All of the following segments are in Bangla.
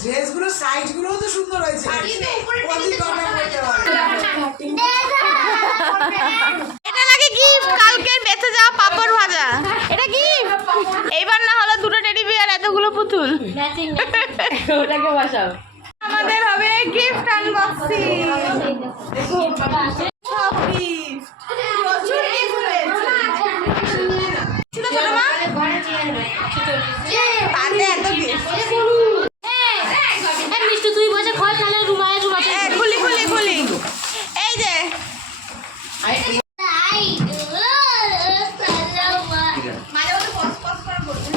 ড্রেসগুলো সাইজগুলোও তো সুন্দর হয়েছে। এটা নাকি গিফট, কালকে বেঁচে যাওয়া পাপড় ভাজা। এটা গিফট। এইবার না হলো দুটো টেডি বিয়ার, এতগুলো পুতুল। ওটাকে বসাও। আমাদের হবে গিফট আনবক্সিং। সব গিফট, প্রচুর গিফট রয়েছে। ছোট ছোট মা তাতে এত গিফট। মিষ্টি তুই বসে খোল, নালে রুমায় খুলি খুলি খুলি। এই যে মাঝে মধ্যে পজ পজ করে বলবে।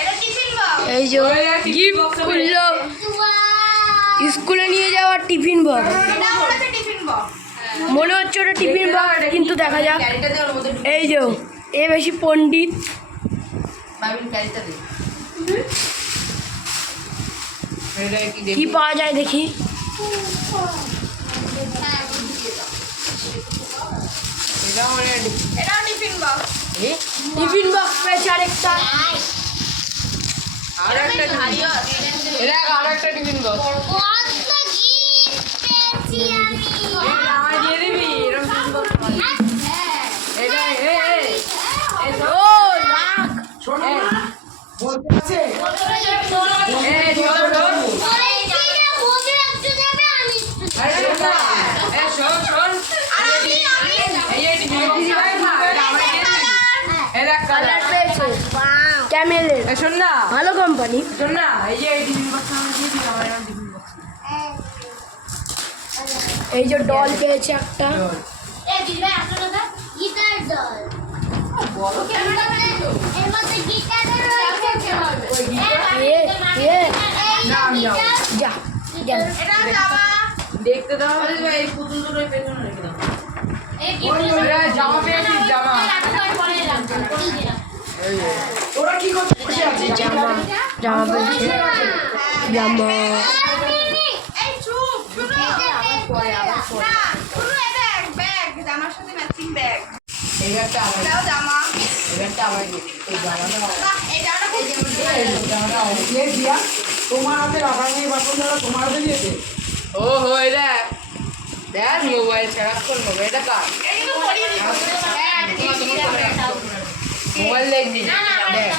এটা টিফিন বক্স। এই যে গিফট খুললো, স্কুলে নিয়ে যাওয়ার টিফিন বক্স। এটা হচ্ছে টিফিন বক্স। মনে হচ্ছে ওটা টিফিন বক্স, কিন্তু দেখা যাক। এই যে এ বেশি পণ্ডিত। কি পাওয়া যায় দেখি। এটাও টিফিন বক্স। টিফিন বক্স পেয়েছে আরেকটা। আরেকটা টিফিন বক্স। দিয়ে দিবি এরকম ও লাখ বলতে আছে কালার পেয়েছে ক্যামেলের। শোন না, ভালো কোম্পানি। শোন না, এই যে টিফিন বক্স আমরা দিয়ে দিই, আমার এরকম টিফিন বক্স। এই যে ডল পেয়েছে একটা। যা এটা জামা। দেখতে দাও, এই পুতুল দুটো পেছনে রেখে দাও। জামা পেয়েছিস? জামা ওরা কি করতে বসে আছে? জামা জামা পেয়েছে জামা। এই চুপ শুনো। না শুনো, এটা এক ব্যাগ, জামার সাথে ম্যাচিং ব্যাগ। এই একটা আমার, এটাও জামা। এই একটা আমার gift। এই জামাটা না এই জামাটা খুব সুন্দর। জামাটা আমার। কে দিয়া তোমার হাতে রাখা নেই, বাপন দাদা তোমার হাতে দিয়েছে। ও হো, এটা দেখ মোবাইল সারাক্ষণ মোবাইলটা কার এটা কিন্তু পরিয়ে দিই। মোবাইল দেখবি দেখ।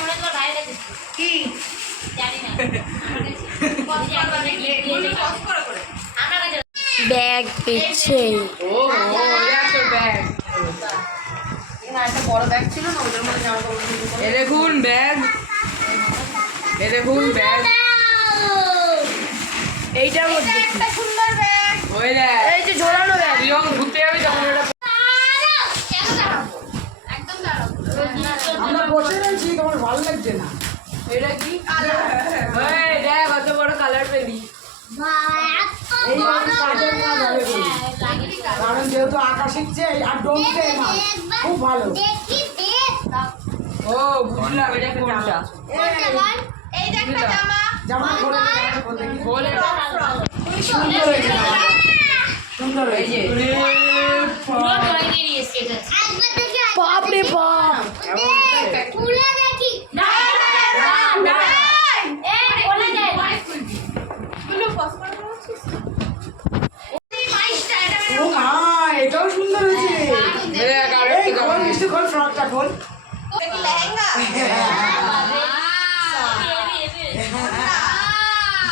কি পজ করে করে। ব্যাগ পেয়েছে। ও হো, এটা তো ব্যাগ। একটা বড় ব্যাগ ছিল না, ওটার মধ্যে জামা কাপড় এ দেখুন ব্যাগ, এ দেখুন ব্যাগ। এইটার মধ্যে একটা সুন্দর ব্যাগ। ওই দেখ, এই যে ঝোলানো ব্যাগ। তুই যখন ঘুরতে যাবি তখন এটা একদম দাঁড়াও। আমরা বসে রয়েছি, তোমার ভালো লাগছে না। এটা কি ওই দেখ কত বড় কালার পেলি। এই কাজের কাজ হবে বলি। কারণ যেহেতু আঁকা শিখছে আর ডোমতে না, খুব ভালো। ও বুঝলাম, এটা কোনটা? এই যে একটা জামা। জামা খোলে দেখি। বলে সুন্দর হয়েছে, সুন্দর এই যে হয়েছে। বাপরে বাপ। ও মা, এটাও সুন্দর হয়েছে। দেখ আর এই খোল মিষ্টি, খোল ফ্রকটা খোল। লেহেঙ্গা।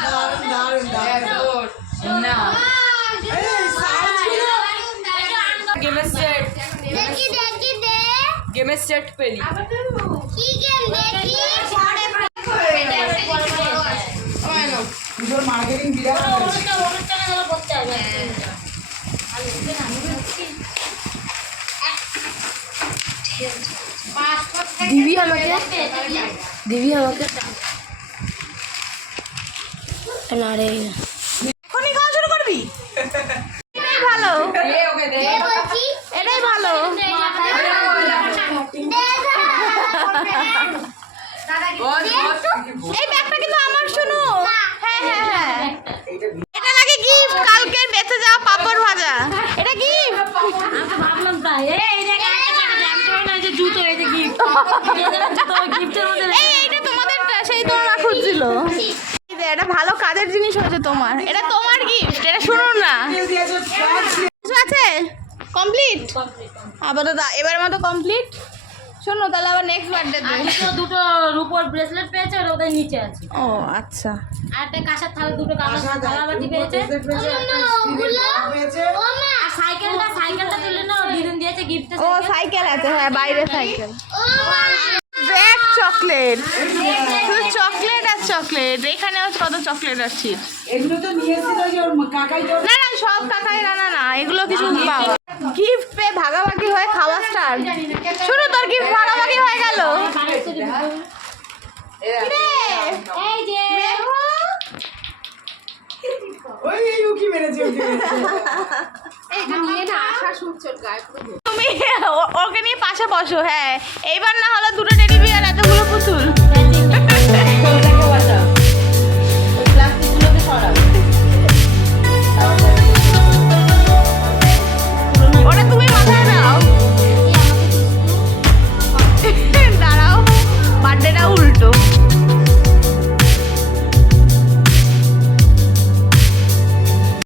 দারুণ দারুণ দারুণ। না এই সাইজগুলো গেমের সেট, গেমের সেট পেলি। দুটোর মার্কেটিং বিরাট করেছে। দিবি আমাকে, দিবি আমাকে। না রে, এখনই খাওয়া শুরু করবি? এটাই ভালো, ওকে দে। এটাই ভালো। এই ব্যাগটা কিন্তু আমার, শুনো। হ্যাঁ হ্যাঁ হ্যাঁ, এটা নাকি গিফট, কালকে বেঁচে যাওয়া পাপড় ভাজা। এটা গিফট। ভাবলাম তাই। এই দেখ, জুতো, এই যে গিফট। এই এইটা তোমাদের সেই তোমরা খুঁজছিল এই যে, এটা ভালো কাজের জিনিস হয়েছে তোমার, এটা তোমার গিফট, এটা শুনুন না দিয়েছে ফ্ল্যাগ কিছু আছে কমপ্লিট আপাতত এবার মতো কমপ্লিট। শোনো তাহলে আবার নেক্সট বার্থডে তো দুটো রূপোর ব্রেসলেট পেয়েছে আর ওদের নিচে আছে। ও আচ্ছা আর একটা কাঁসার থালা, দুটো থালা বাটি পেয়েছে। পেয়েছে আর সাইকেলটা তুলে না দিদুন দিয়েছে গিফট। ও সাইকেল আছে, হ্যাঁ বাইরে সাইকেল। ব্যাগ চকলেট, শুধু চকলেট আর চকলেট, এখানে কত চকলেট আর চিপস। এগুলো তো নিয়েছিল যে ওর কাকাই তো না না সব কাকাই রানা না, এগুলো কিছু গিফট পেয়ে ভাগাভাগি হয়ে খাওয়া স্টার্ট। শুরু তোর গিফট ভাগাভাগি হয়ে গেল। এই যে ওই উকি মেরেছে উকি মেরেছে তুমি ওকে নিয়ে পাশে বসো। হ্যাঁ এইবার না